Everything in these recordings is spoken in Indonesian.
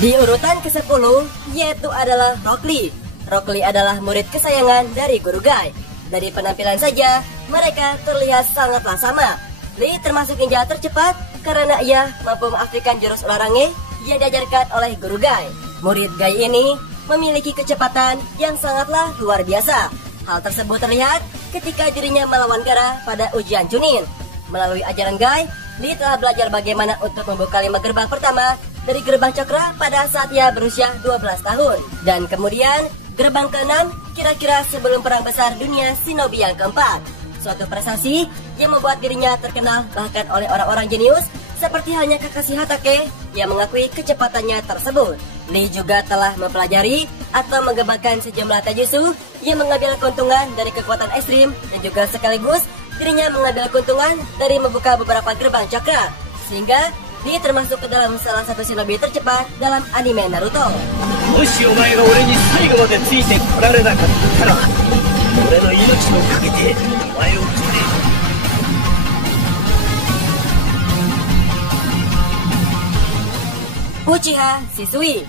Di urutan ke-10 yaitu adalah Rock Lee. Rock Lee adalah murid kesayangan dari Guru Guy. Dari penampilan saja, mereka terlihat sangatlah sama. Lee termasuk ninja tercepat karena ia mampu mengaktifkan jurus ular range yang diajarkan oleh Guru Guy. Murid Guy ini memiliki kecepatan yang sangatlah luar biasa. Hal tersebut terlihat ketika dirinya melawan Gaara pada ujian Chunin. Melalui ajaran Guy, Lee telah belajar bagaimana untuk membuka 5 gerbang pertama dari gerbang cakra pada saat ia berusia 12 tahun. Dan kemudian gerbang ke-6 kira-kira sebelum perang besar dunia Shinobi yang keempat. Suatu prestasi yang membuat dirinya terkenal bahkan oleh orang-orang jenius seperti halnya Kakashi Hatake yang mengakui kecepatannya tersebut. Lee juga telah mempelajari atau mengembangkan sejumlah taijutsu yang mengambil keuntungan dari kekuatan ekstrim dan juga sekaligus dirinya mengambil keuntungan dari membuka beberapa gerbang cakra, sehingga dia termasuk ke dalam salah satu shinobi tercepat dalam anime Naruto. Uchiha Shisui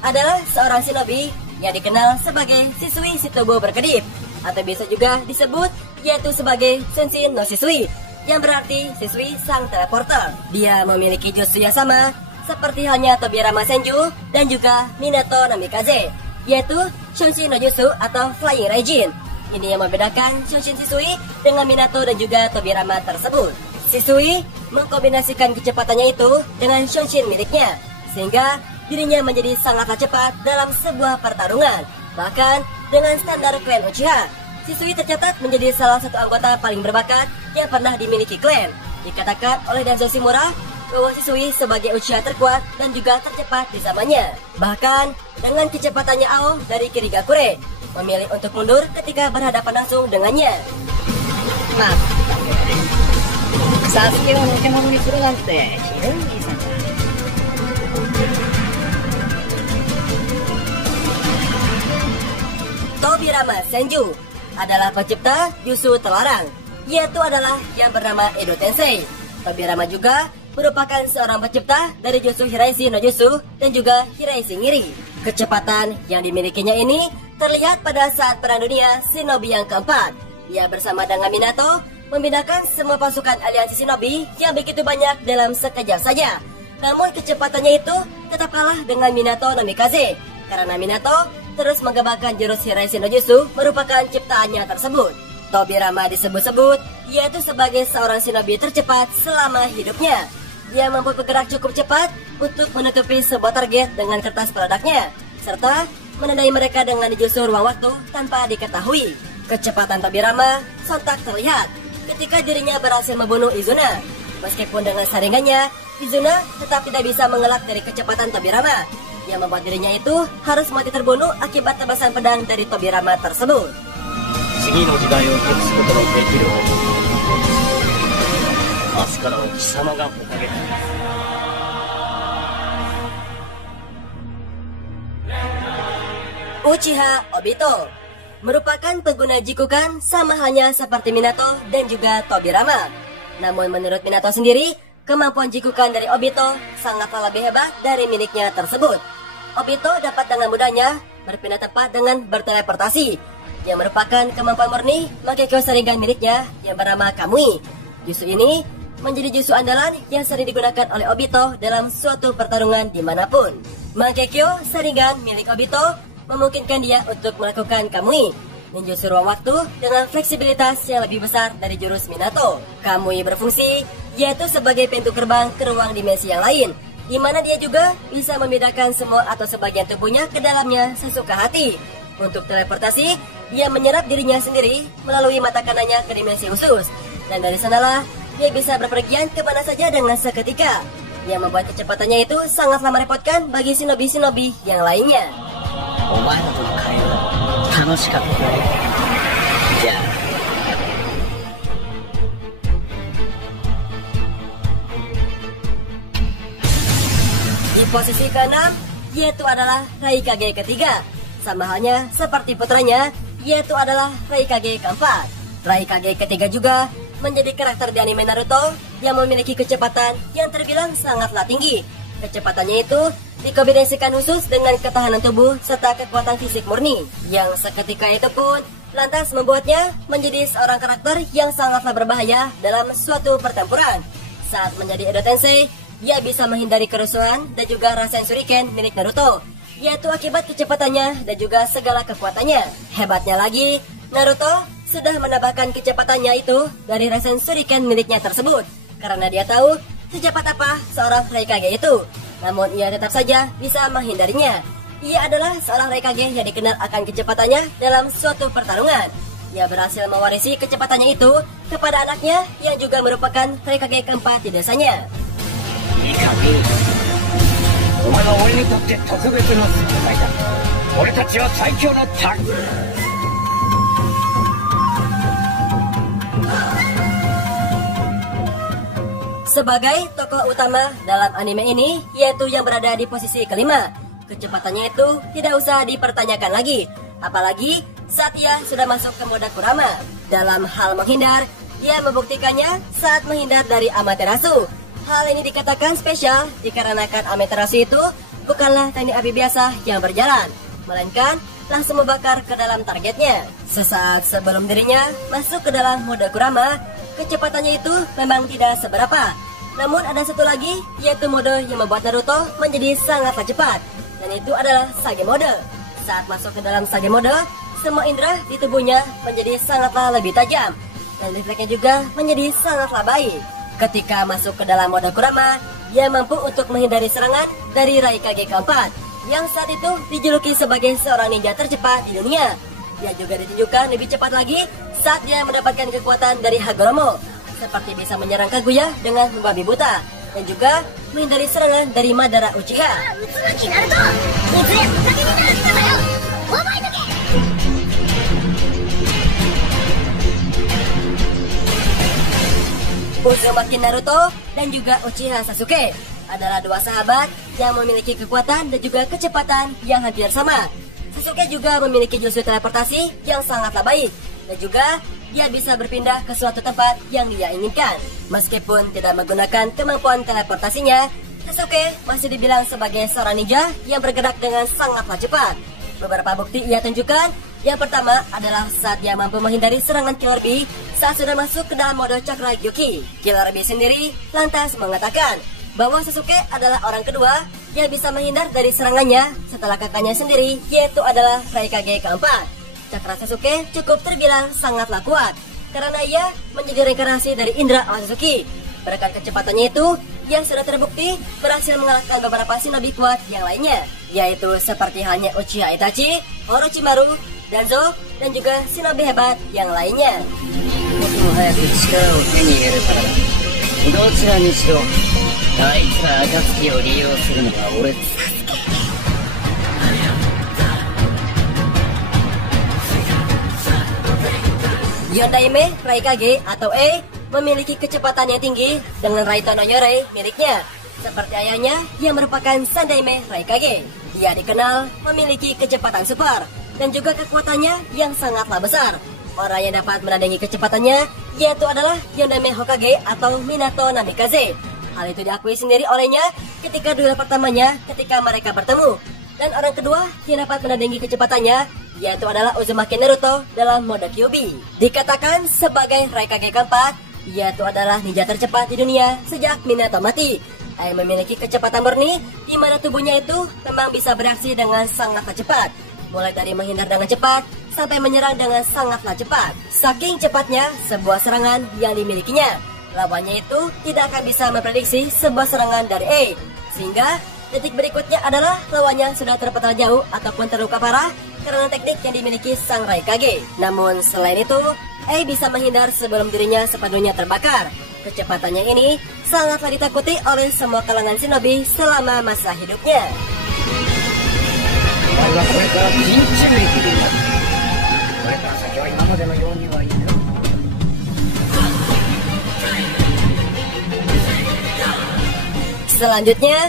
adalah seorang shinobi yang dikenal sebagai siswi si tubuh berkedip, atau bisa juga disebut yaitu sebagai Senshin no Shisui, yang berarti siswi sang teleporter. Dia memiliki jutsu yang sama seperti halnya Tobirama Senju dan juga Minato Namikaze, yaitu Shonshin no Jutsu atau Flying Raijin. Ini yang membedakan Shonshin Shisui dengan Minato dan juga Tobirama tersebut. Shisui mengkombinasikan kecepatannya itu dengan Shonshin miliknya, sehingga dirinya menjadi sangatlah cepat dalam sebuah pertarungan. Bahkan dengan standar klan Uchiha, Shisui tercatat menjadi salah satu anggota paling berbakat yang pernah dimiliki klan. Dikatakan oleh Danzo Shimura bahwa Shisui sebagai Uchiha terkuat dan juga tercepat di zamannya. Bahkan dengan kecepatannya Ao dari Kirigakure memilih untuk mundur ketika berhadapan langsung dengannya. Sasuke wa Pokemono ni suru nante Hiromi-san. Tobirama Senju adalah pencipta jutsu terlarang, yaitu adalah yang bernama Edo Tensei. Tobirama juga merupakan seorang pencipta dari jutsu Hiraishi no Jutsu dan juga Hiraishi Ngiri. Kecepatan yang dimilikinya ini terlihat pada saat Perang Dunia Shinobi yang keempat. Ia bersama dengan Minato memindahkan semua pasukan aliansi Shinobi yang begitu banyak dalam sekejap saja. Namun kecepatannya itu tetap kalah dengan Minato Namikaze, karena Minato terus mengembangkan jurus Hiraishi no Jutsu merupakan ciptaannya tersebut. Tobirama disebut-sebut yaitu sebagai seorang shinobi tercepat selama hidupnya. Dia mampu bergerak cukup cepat untuk menutupi sebuah target dengan kertas peledaknya, serta menandai mereka dengan jutsu ruang waktu tanpa diketahui. Kecepatan Tobirama sontak terlihat ketika dirinya berhasil membunuh Izuna. Meskipun dengan saringannya, Izuna tetap tidak bisa mengelak dari kecepatan Tobirama, yang membuat dirinya itu harus mati terbunuh akibat tebasan pedang dari Tobirama tersebut. Uchiha Obito merupakan pengguna Jikukan sama halnya seperti Minato dan juga Tobirama. Namun menurut Minato sendiri, kemampuan Jikukan dari Obito sangatlah lebih hebat dari miliknya tersebut. Obito dapat dengan mudahnya berpindah tempat dengan berteleportasi, yang merupakan kemampuan murni Mangekyo Sharingan miliknya yang bernama Kamui. Jutsu ini menjadi jutsu andalan yang sering digunakan oleh Obito dalam suatu pertarungan dimanapun. Mangekyo Sharingan milik Obito memungkinkan dia untuk melakukan Kamui, ninjutsu ruang waktu dengan fleksibilitas yang lebih besar dari jurus Minato. Kamui berfungsi yaitu sebagai pintu gerbang ke ruang dimensi yang lain, di mana dia juga bisa memindahkan semua atau sebagian tubuhnya ke dalamnya sesuka hati. Untuk teleportasi, dia menyerap dirinya sendiri melalui mata kanannya ke dimensi khusus, dan dari sanalah dia bisa berpergian kemana saja dengan seketika, yang membuat kecepatannya itu sangatlah merepotkan bagi shinobi-shinobi yang lainnya. Di posisi ke-6 yaitu adalah Raikage ketiga, sama halnya seperti putranya yaitu adalah Raikage keempat. Raikage ketiga juga menjadi karakter di anime Naruto yang memiliki kecepatan yang terbilang sangatlah tinggi, Kecepatannya itu dikombinasikan khusus dengan ketahanan tubuh serta kekuatan fisik murni, yang seketika itu pun lantas membuatnya menjadi seorang karakter yang sangatlah berbahaya dalam suatu pertempuran. Saat menjadi Edo Tensei, dia bisa menghindari kerusuhan dan juga Rasen Shuriken milik Naruto, yaitu akibat kecepatannya dan juga segala kekuatannya. Hebatnya lagi, Naruto sudah menambahkan kecepatannya itu dari Rasen Shuriken miliknya tersebut, karena dia tahu secepat apa seorang Raikage itu. Namun ia tetap saja bisa menghindarinya. Ia adalah seorang Raikage yang dikenal akan kecepatannya dalam suatu pertarungan. Ia berhasil mewarisi kecepatannya itu kepada anaknya yang juga merupakan Raikage keempat di desanya. Sebagai tokoh utama dalam anime ini, yaitu yang berada di posisi kelima, kecepatannya itu tidak usah dipertanyakan lagi. Apalagi saat ia sudah masuk ke mode Kurama. Dalam hal menghindar, ia membuktikannya saat menghindar dari Amaterasu. Hal ini dikatakan spesial dikarenakan Amaterasu itu bukanlah teknik api biasa yang berjalan, melainkan langsung membakar ke dalam targetnya. Sesaat sebelum dirinya masuk ke dalam mode Kurama, kecepatannya itu memang tidak seberapa. Namun ada satu lagi, yaitu mode yang membuat Naruto menjadi sangatlah cepat, dan itu adalah Sage mode. Saat masuk ke dalam Sage mode, semua indera di tubuhnya menjadi sangatlah lebih tajam, dan refleksnya juga menjadi sangatlah baik. Ketika masuk ke dalam mode Kurama, dia mampu untuk menghindari serangan dari Raikage keempat, yang saat itu dijuluki sebagai seorang ninja tercepat di dunia. Dia juga ditunjukkan lebih cepat lagi saat dia mendapatkan kekuatan dari Hagoromo, seperti bisa menyerang Kaguya dengan membabi buta, dan juga menghindari serangan dari Madara Uchiha. Uzumaki Naruto dan juga Uchiha Sasuke adalah dua sahabat yang memiliki kekuatan dan juga kecepatan yang hampir sama. Sasuke juga memiliki jurus teleportasi yang sangatlah baik, dan juga dia bisa berpindah ke suatu tempat yang dia inginkan. Meskipun tidak menggunakan kemampuan teleportasinya, Sasuke masih dibilang sebagai seorang ninja yang bergerak dengan sangatlah cepat. Beberapa bukti ia tunjukkan. Yang pertama adalah saat dia mampu menghindari serangan Killer Bee saat sudah masuk ke dalam mode Chakra Gyuki. Killer Bee sendiri lantas mengatakan bahwa Sasuke adalah orang kedua yang bisa menghindar dari serangannya setelah kakaknya sendiri, yaitu adalah Raikage keempat. Cakra Sasuke cukup terbilang sangatlah kuat karena ia menjadi reinkarnasi dari Indra Akatsuki. Berkat kecepatannya itu, yang sudah terbukti berhasil mengalahkan beberapa shinobi kuat yang lainnya, yaitu seperti halnya Uchiha Itachi, Orochimaru, Danzo, dan juga shinobi hebat yang lainnya. Yondaime Raikage atau E memiliki kecepatan yang tinggi dengan Raito no Yore miliknya, seperti ayahnya yang merupakan Sandaime Raikage. Dia dikenal memiliki kecepatan super dan juga kekuatannya yang sangatlah besar. Orang yang dapat menandingi kecepatannya yaitu adalah Yondaime Hokage atau Minato Namikaze. Hal itu diakui sendiri olehnya ketika duel pertamanya ketika mereka bertemu. Dan orang kedua yang dapat menandingi kecepatannya yaitu adalah Uzumaki Naruto dalam mode Kyuubi. Dikatakan sebagai Raikage keempat, yaitu adalah ninja tercepat di dunia sejak Minato mati. Ia memiliki kecepatan murni di mana tubuhnya itu memang bisa bereaksi dengan sangatlah cepat, mulai dari menghindar dengan cepat sampai menyerang dengan sangatlah cepat. Saking cepatnya sebuah serangan yang dimilikinya, lawannya itu tidak akan bisa memprediksi sebuah serangan dari E, sehingga detik berikutnya adalah lawannya sudah terpental jauh ataupun terluka parah karena teknik yang dimiliki sang Raikage. Namun selain itu, E bisa menghindar sebelum dirinya sepenuhnya terbakar. Kecepatannya ini sangatlah ditakuti oleh semua kalangan shinobi selama masa hidupnya. Selanjutnya,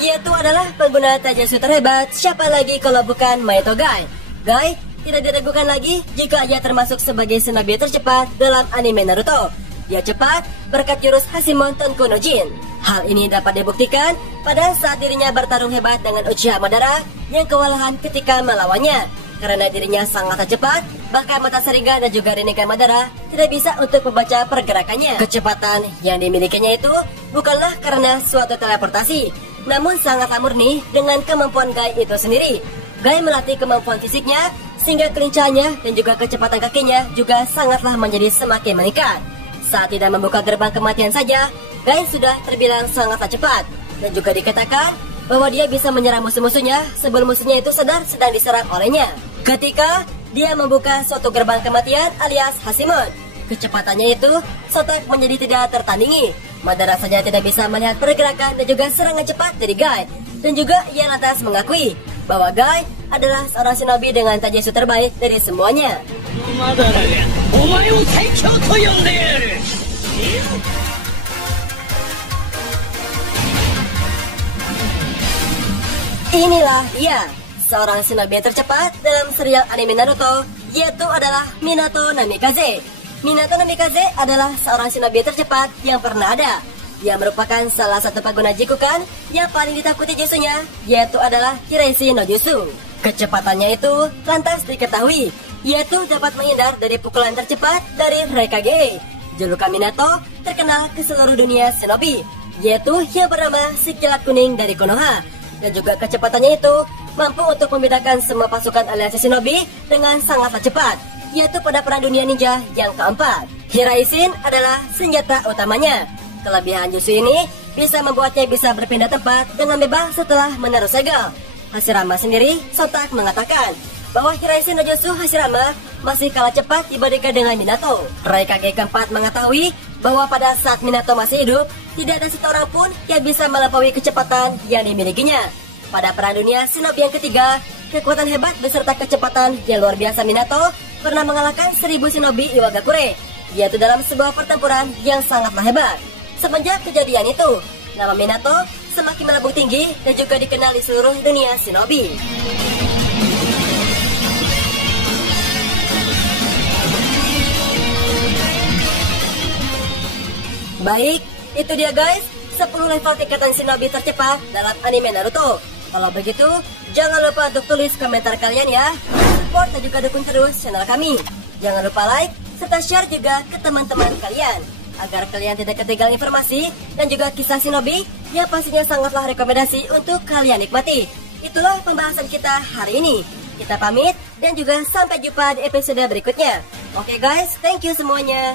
yaitu adalah pengguna Taijutsu terhebat, siapa lagi kalau bukan Mahito Gai. Gai tidak diragukan lagi jika ia termasuk sebagai shinobi tercepat dalam anime Naruto. Dia cepat berkat jurus Hashimon Tonko no Jin. Hal ini dapat dibuktikan pada saat dirinya bertarung hebat dengan Uchiha Madara yang kewalahan ketika melawannya. Karena dirinya sangat cepat, bahkan mata Sharingan dan juga Rinnegan Madara tidak bisa untuk membaca pergerakannya. Kecepatan yang dimilikinya itu bukanlah karena suatu teleportasi, namun sangatlah murni dengan kemampuan Guy itu sendiri. Guy melatih kemampuan fisiknya, sehingga kelincahannya dan juga kecepatan kakinya juga sangatlah menjadi semakin meningkat. Saat tidak membuka gerbang kematian saja, Guy sudah terbilang sangatlah cepat, dan juga dikatakan bahwa dia bisa menyerang musuh-musuhnya sebelum musuhnya itu sedang diserang olehnya. Ketika dia membuka suatu gerbang kematian alias Hashimon, kecepatannya itu sontak menjadi tidak tertandingi. Madara saja tidak bisa melihat pergerakan dan juga serangan cepat dari Guy, dan juga ia lantas mengakui bahwa Guy adalah seorang shinobi dengan taijutsu terbaik dari semuanya. Inilah dia, seorang shinobi tercepat dalam serial anime Naruto, yaitu adalah Minato Namikaze. Minato Namikaze adalah seorang shinobi tercepat yang pernah ada. Ia merupakan salah satu pengguna Jikukan yang paling ditakuti jutsunya, yaitu adalah Hiraisi no Jutsu. Kecepatannya itu lantas diketahui, yaitu dapat menghindar dari pukulan tercepat dari Raikage. Julukan Minato terkenal ke seluruh dunia shinobi, yaitu yang bernama si kilat kuning dari Konoha. Dan juga kecepatannya itu mampu untuk membedakan semua pasukan aliansi shinobi dengan sangatlah cepat, yaitu pada perang dunia ninja yang keempat. Hiraisin adalah senjata utamanya. Kelebihan jutsu ini bisa membuatnya bisa berpindah tempat dengan bebas setelah menaruh segel. Hashirama sendiri sontak mengatakan bahwa Hiraisin no Jutsu Hashirama masih kalah cepat dibandingkan dengan Minato. Raikage keempat mengetahui bahwa pada saat Minato masih hidup, tidak ada seorang pun yang bisa melampaui kecepatan yang dimilikinya. Pada perang dunia shinobi yang ketiga, kekuatan hebat beserta kecepatan yang luar biasa Minato pernah mengalahkan 1000 shinobi Iwagakure, yaitu dalam sebuah pertempuran yang sangatlah hebat. Semenjak kejadian itu, nama Minato semakin melambung tinggi dan juga dikenal di seluruh dunia shinobi. Baik, itu dia guys, 10 level tingkatan shinobi tercepat dalam anime Naruto. Kalau begitu, jangan lupa untuk tulis komentar kalian ya. Support dan juga dukung terus channel kami. Jangan lupa like, serta share juga ke teman-teman kalian, agar kalian tidak ketinggalan informasi dan juga kisah shinobi yang pastinya sangatlah rekomendasi untuk kalian nikmati. Itulah pembahasan kita hari ini. Kita pamit dan juga sampai jumpa di episode berikutnya. Oke guys, thank you semuanya.